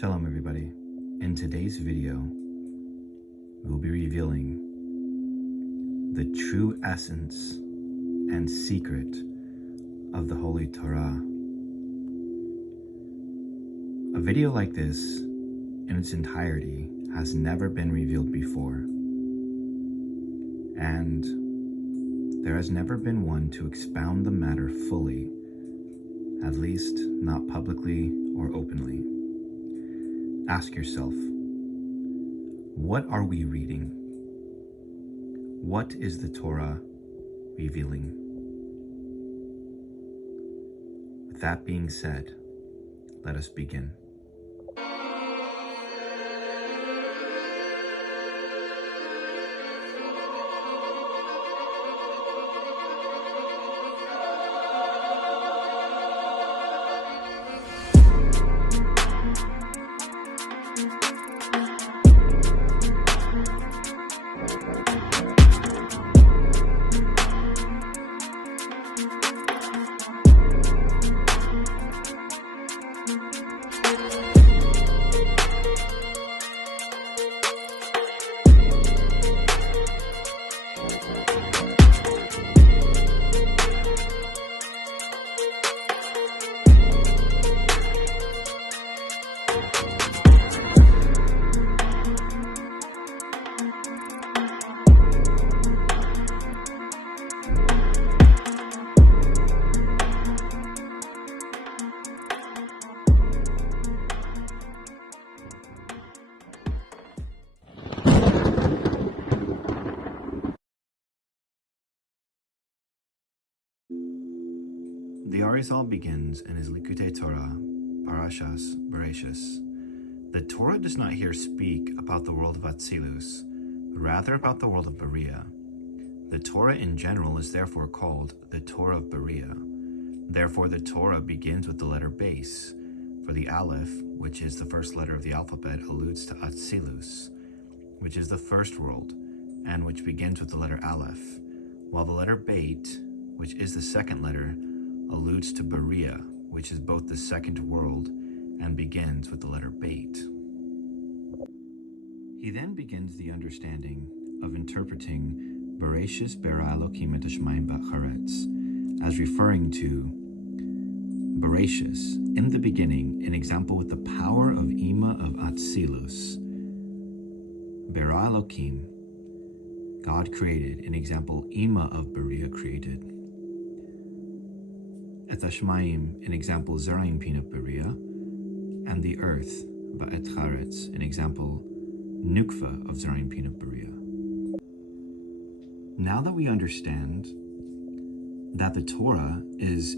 Shalom everybody. In today's video, we'll be revealing the true essence and secret of the Holy Torah. A video like this in its entirety has never been revealed before, and there has never been one to expound the matter fully, at least not publicly or openly. Ask yourself, what are we reading? What is the Torah revealing? With that being said, let us begin. The Arizal begins in his Likutei Torah, Parashas Bereshis. The Torah does not here speak about the world of Atzilus, rather about the world of Beriah. The Torah in general is therefore called the Torah of Beriah. Therefore the Torah begins with the letter base, for the Aleph, which is the first letter of the alphabet, alludes to Atzilus, which is the first world, and which begins with the letter Aleph, while the letter Beit, which is the second letter, alludes to Beriah, which is both the second world and begins with the letter Beit. He then begins the understanding of interpreting Bereshis bara Elokim et Hashemayim v'Haaretz as referring to Bereshis, in the beginning, an example with the power of Ima of Atzilus. Bara Elokim, God created, an example Ima of Beriah created. Et Hashemayim, an example Zer Anpin of Beriah, and the earth, Va'et Haaretz, an example Nukva of Zer Anpin of Beriah. Now that we understand that the Torah is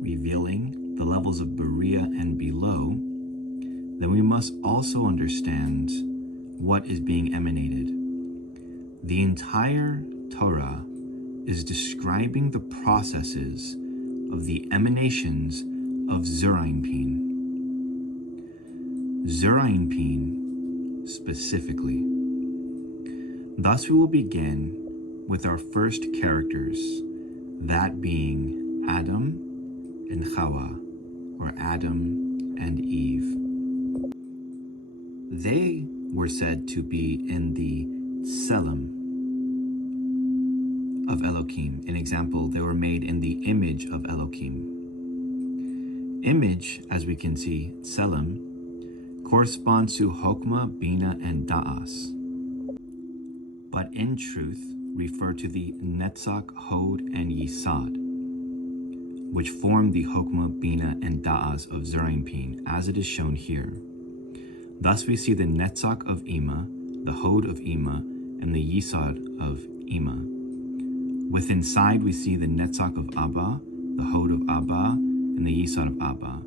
revealing the levels of Beriah and below, then we must also understand what is being emanated. The entire Torah is describing the processes of the emanations of Zer Anpin. Zer Anpin specifically. Thus we will begin with our first characters, that being Adam and Chava, or Adam and Eve. They were said to be in the Tselem of Elokim. An example, they were made in the image of Elokim. Image, as we can see, Tselem, corresponds to Chokmah, Bina, and Da'as, but in truth refer to the Netzach, Hod, and Yisad, which form the Chokmah, Bina, and Da'as of Zer Anpin, as it is shown here. Thus we see the Netzach of Ima, the Hod of Ima, and the Yisad of Ima. Within side we see the Netzach of Abba, the Hod of Abba, and the Yisad of Abba.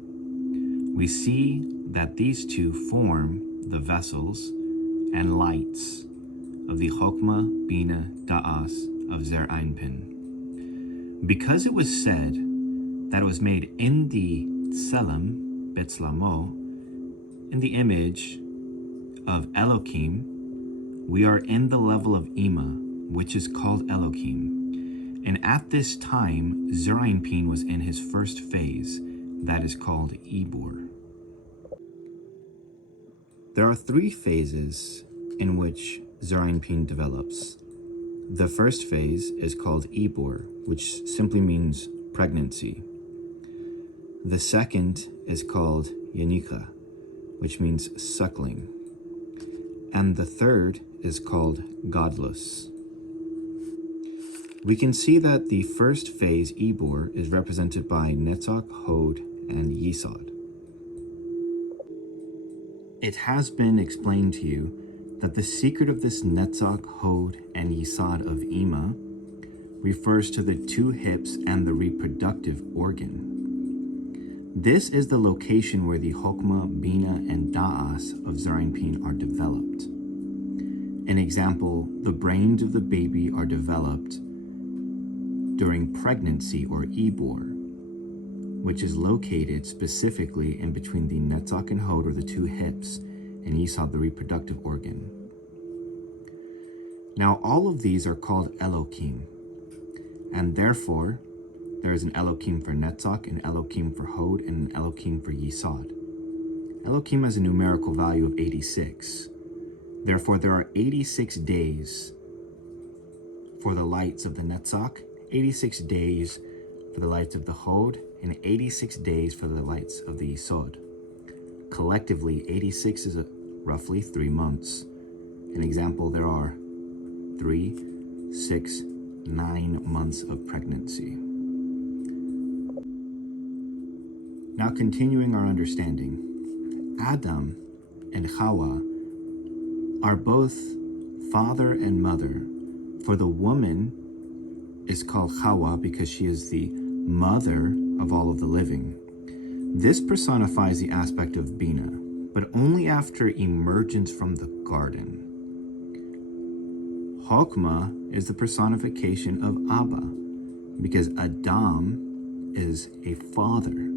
We see that these two form the vessels and lights of the Chokmah, Bina, Da'as of Zer Anpin. Because it was said that it was made in the Tselem, Betzlamo, in the image of Elokim, we are in the level of Ima, which is called Elokim. And at this time, Zer Anpin was in his first phase, that is called Ibor. There are three phases in which Zer Anpin develops. The first phase is called Ibor, which simply means pregnancy. The second is called Yanika, which means suckling. And the third is called Godless. We can see that the first phase, Ibor, is represented by Netzach, Hod, and Yisod. It has been explained to you that the secret of this Netzach, Hod, and Yisod of Ima refers to the two hips and the reproductive organ. This is the location where the Chokmah, Bina, and Da'as of Zer Anpin are developed. An example, the brains of the baby are developed during pregnancy or Ibor, which is located specifically in between the Netzach and Hod, or the two hips, and Yisod, the reproductive organ. Now, all of these are called Elohim, and therefore, there is an Elohim for Netzach, an Elohim for Hod, and an Elohim for Yisod. Elohim has a numerical value of 86. Therefore, there are 86 days for the lights of the Netzach, 86 days for the lights of the Hod, and 86 days for the lights of the Yisod. Collectively, 86 is roughly 3 months. An example, there are 3, 6, 9 months of pregnancy. Now, continuing our understanding, Adam and Hawa are both father and mother, for the woman is called Hawa because she is the mother of all of the living. This personifies the aspect of Bina, but only after emergence from the garden. Chokmah is the personification of Abba, because Adam is a father.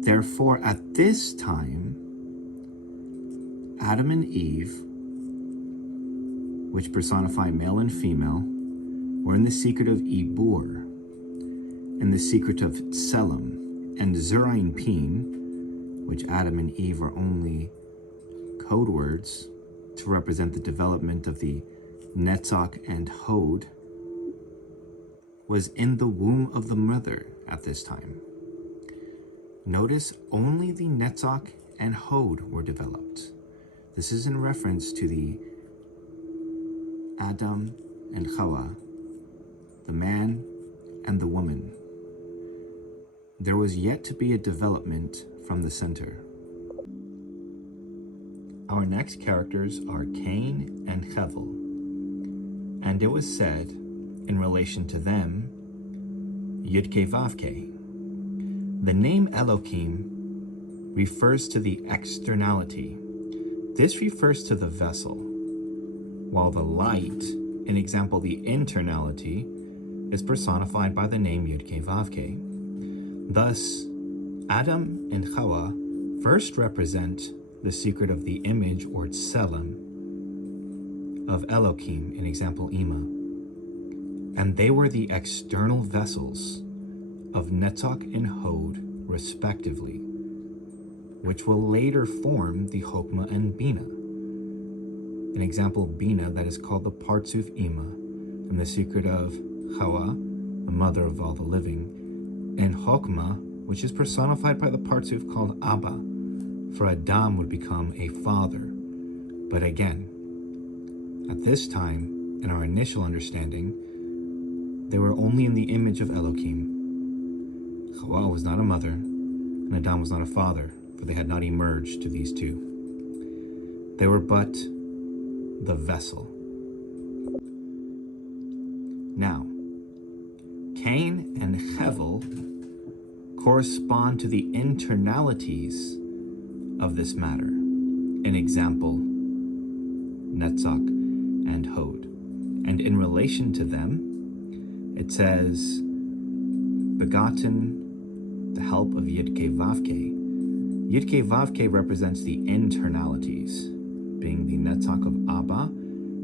Therefore, at this time, Adam and Eve, which personify male and female, were in the secret of Ibor, in the secret of Tselem, and Zer Anpin, which Adam and Eve are only code words to represent the development of the Netzach and Hod, was in the womb of the mother at this time. Notice only the Netzach and Hod were developed. This is in reference to the Adam and Hawa, the man and the woman. There was yet to be a development from the center. Our next characters are Cain and Hevel, and it was said in relation to them, Yud-Keh Vav-Keh. The name Elohim refers to the externality. This refers to the vessel, while the light, in example the internality, is personified by the name Yud-Keh Vav-Keh. Thus, Adam and Hawa first represent the secret of the image or tselem of Elohim, in example Ima, and they were the external vessels of Netzach and Hod, respectively, which will later form the Chokmah and Bina. An example, Bina, that is called the Partsuf Ima, and the secret of Hawa, the mother of all the living, and Chokmah, which is personified by the Partsuf called Abba, for Adam would become a father. But again, at this time, in our initial understanding, they were only in the image of Elohim. Hawa was not a mother, and Adam was not a father, for they had not emerged to these two. They were but the vessel. Now, Cain and Hevel correspond to the internalities of this matter. An example, Netzach and Hod. And in relation to them, it says, begotten the help of Yud-Keh Vav-Keh. Yud-Keh Vav-Keh represents the internalities, being the Netzach of Abba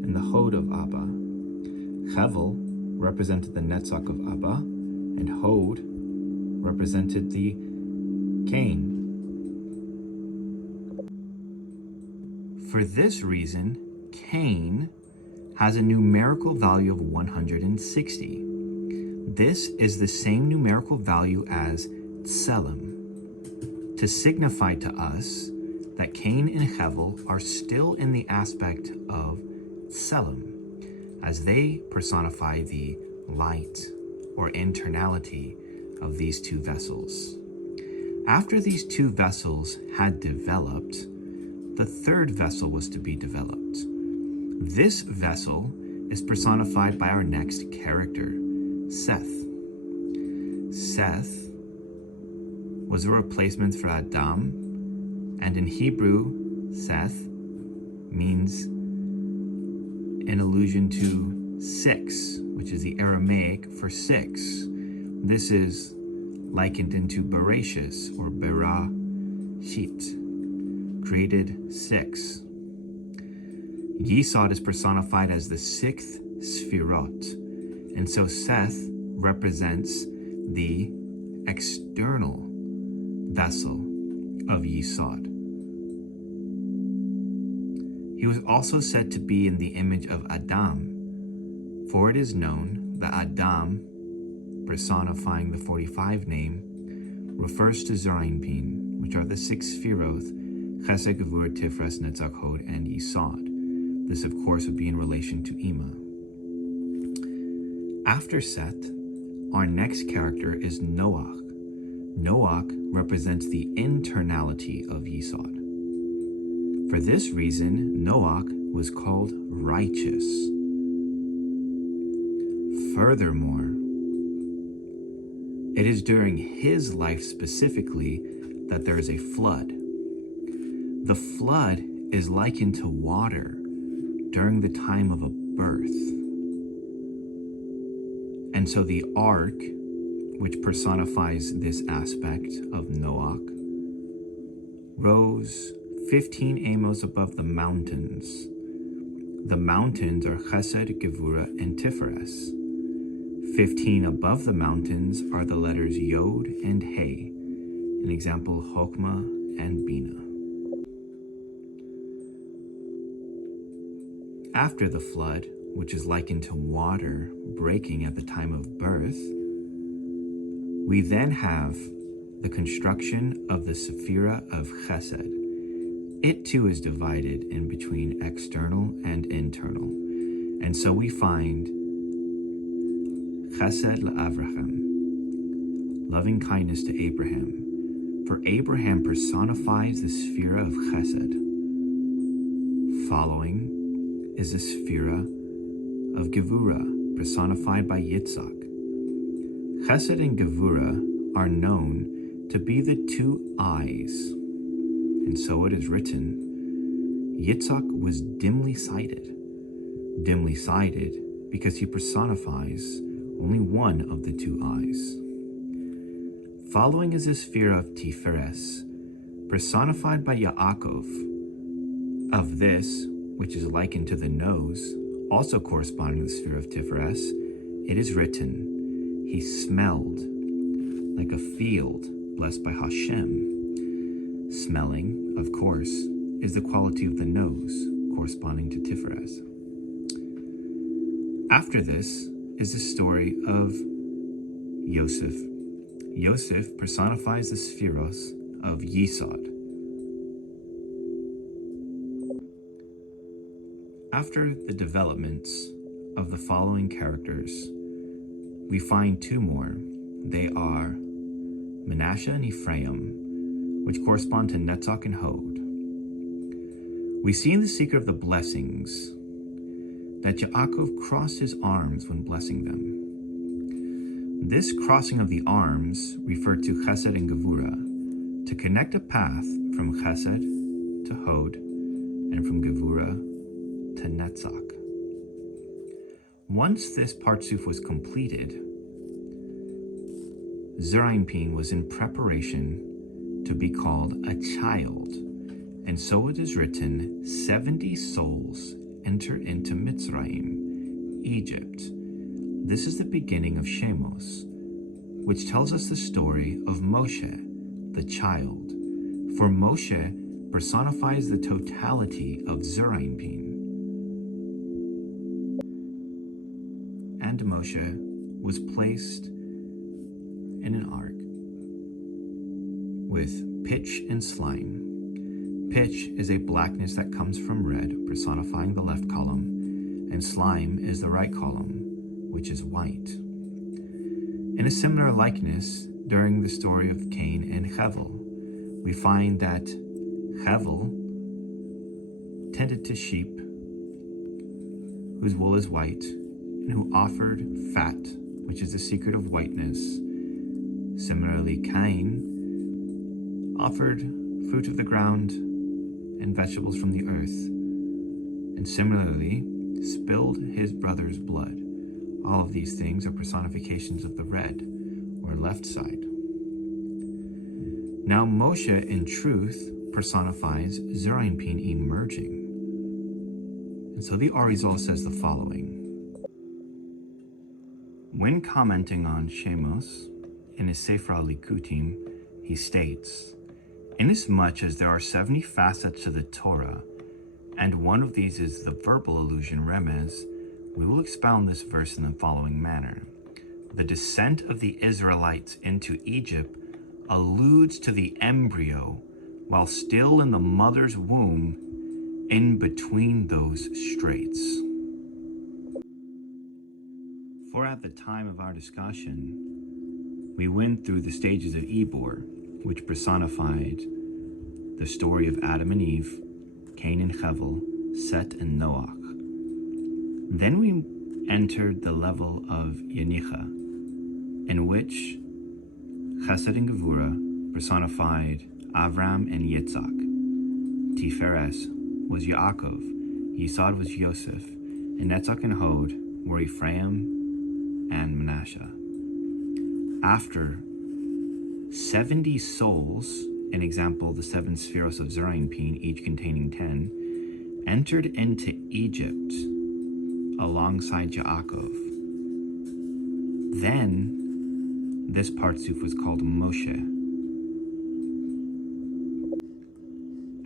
and the Hod of Abba. Hevel represented the Netzach of Abba, and Hod represented the Cain. For this reason, Cain has a numerical value of 160. This is the same numerical value as Tselem, to signify to us that Cain and Hevel are still in the aspect of Tselem, as they personify the light or internality of these two vessels. After these two vessels had developed, the third vessel was to be developed. This vessel is personified by our next character, Seth. Seth was a replacement for Adam, and in Hebrew, Seth means an allusion to 6, which is the Aramaic for 6. This is likened into Bereshis or Berashit, created 6. Yesod is personified as the 6th Sphirot, and so Seth represents the external vessel of Yesod. He was also said to be in the image of Adam, for it is known that Adam, personifying the 45 name, refers to Zer Anpin, which are the 6 Sfiroth, Chesed, Gevurah, Tiferet, Netzach, Hod, and Yesod. This, of course, would be in relation to Ima. After Seth, our next character is Noach. Noach represents the internality of Yesod. For this reason, Noach was called righteous. Furthermore, it is during his life specifically that there is a flood. The flood is likened to water during the time of a birth. And so the ark, which personifies this aspect of Noach, rose 15 amos above the mountains. The mountains are Chesed, Gevurah, and Tiferes. 15 above the mountains are the letters Yod and He, an example Chokmah and Bina. After the flood, which is likened to water breaking at the time of birth, we then have the construction of the Sephira of Chesed. It too is divided in between external and internal. And so we find Chesed LaAvraham, loving kindness to Abraham. For Abraham personifies the Sephira of Chesed. Following is the Sephira of Gevurah, personified by Yitzhak. Chesed and Gevurah are known to be the 2 eyes, and so it is written, Yitzhak was dimly sighted because he personifies only one of the 2 eyes. Following is the Sephira of Tiferes, personified by Yaakov. Of this, which is likened to the nose, also corresponding to the Sephira of Tiferes, it is written, he smelled like a field blessed by Hashem. Smelling, of course, is the quality of the nose, corresponding to Tiferes. After this is the story of Yosef. Yosef personifies the Sephiros of Yesod. After the developments of the following characters, we find 2 more. They are Manasseh and Ephraim, which correspond to Netzach and Hod. We see in the Secret of the Blessings that Yaakov crossed his arms when blessing them. This crossing of the arms referred to Chesed and Gevurah, to connect a path from Chesed to Hod and from Gevurah to Netzach. Once this Partsuf was completed, Zer Anpin was in preparation to be called a child, and so it is written, 70 souls enter into Mitzrayim, Egypt. This is the beginning of Shemos, which tells us the story of Moshe, the child. For Moshe personifies the totality of Zer Anpin. And Moshe was placed in an ark with pitch and slime. Pitch is a blackness that comes from red, personifying the left column, and slime is the right column, which is white. In a similar likeness, during the story of Cain and Hevel, we find that Hevel tended to sheep whose wool is white, and who offered fat, which is the secret of whiteness. Similarly, Cain offered fruit of the ground and vegetables from the earth, and similarly spilled his brother's blood. All of these things are personifications of the red, or left side. Now Moshe, in truth, personifies Zer Anpin emerging. And so the Arizal says the following. When commenting on Shemos in his Sefer Likutim, he states, "Inasmuch as there are 70 facets to the Torah, and one of these is the verbal allusion remez, we will expound this verse in the following manner. The descent of the Israelites into Egypt alludes to the embryo while still in the mother's womb in between those straits." For at the time of our discussion, we went through the stages of Ebor, which personified the story of Adam and Eve, Cain and Hevel, Set and Noach. Then we entered the level of Yenicha, in which Chesed and Gevura personified Avram and Yitzhak. Tiferes was Yaakov, Yisad was Yosef, and Netzach and Hod were Ephraim and Manasseh. After 70 souls, an example, the 7 spheros of Zer Anpin, each containing 10, entered into Egypt alongside Yaakov. Then, this Partsuf was called Moshe.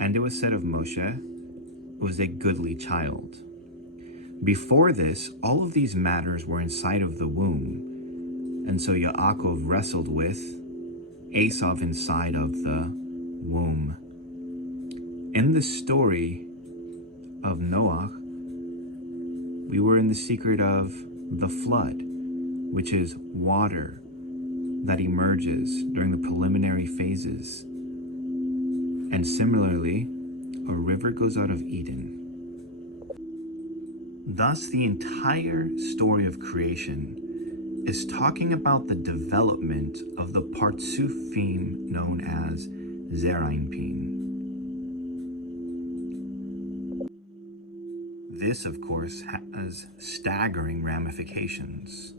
And it was said of Moshe, was a goodly child. Before this, all of these matters were inside of the womb. And so Yaakov wrestled with Esav inside of the womb. In the story of Noah, we were in the secret of the flood, which is water that emerges during the preliminary phases. And similarly, a river goes out of Eden. Thus, the entire story of creation is talking about the development of the Partsufim known as Zer Anpin. This, of course, has staggering ramifications,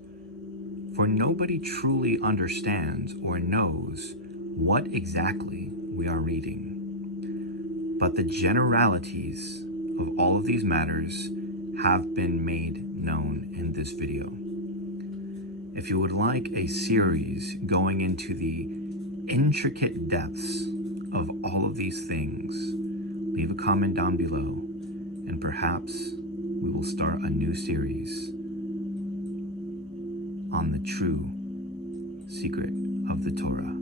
for nobody truly understands or knows what exactly we are reading. But the generalities of all of these matters have been made known in this video. If you would like a series going into the intricate depths of all of these things, leave a comment down below, and perhaps we will start a new series on the true secret of the Torah.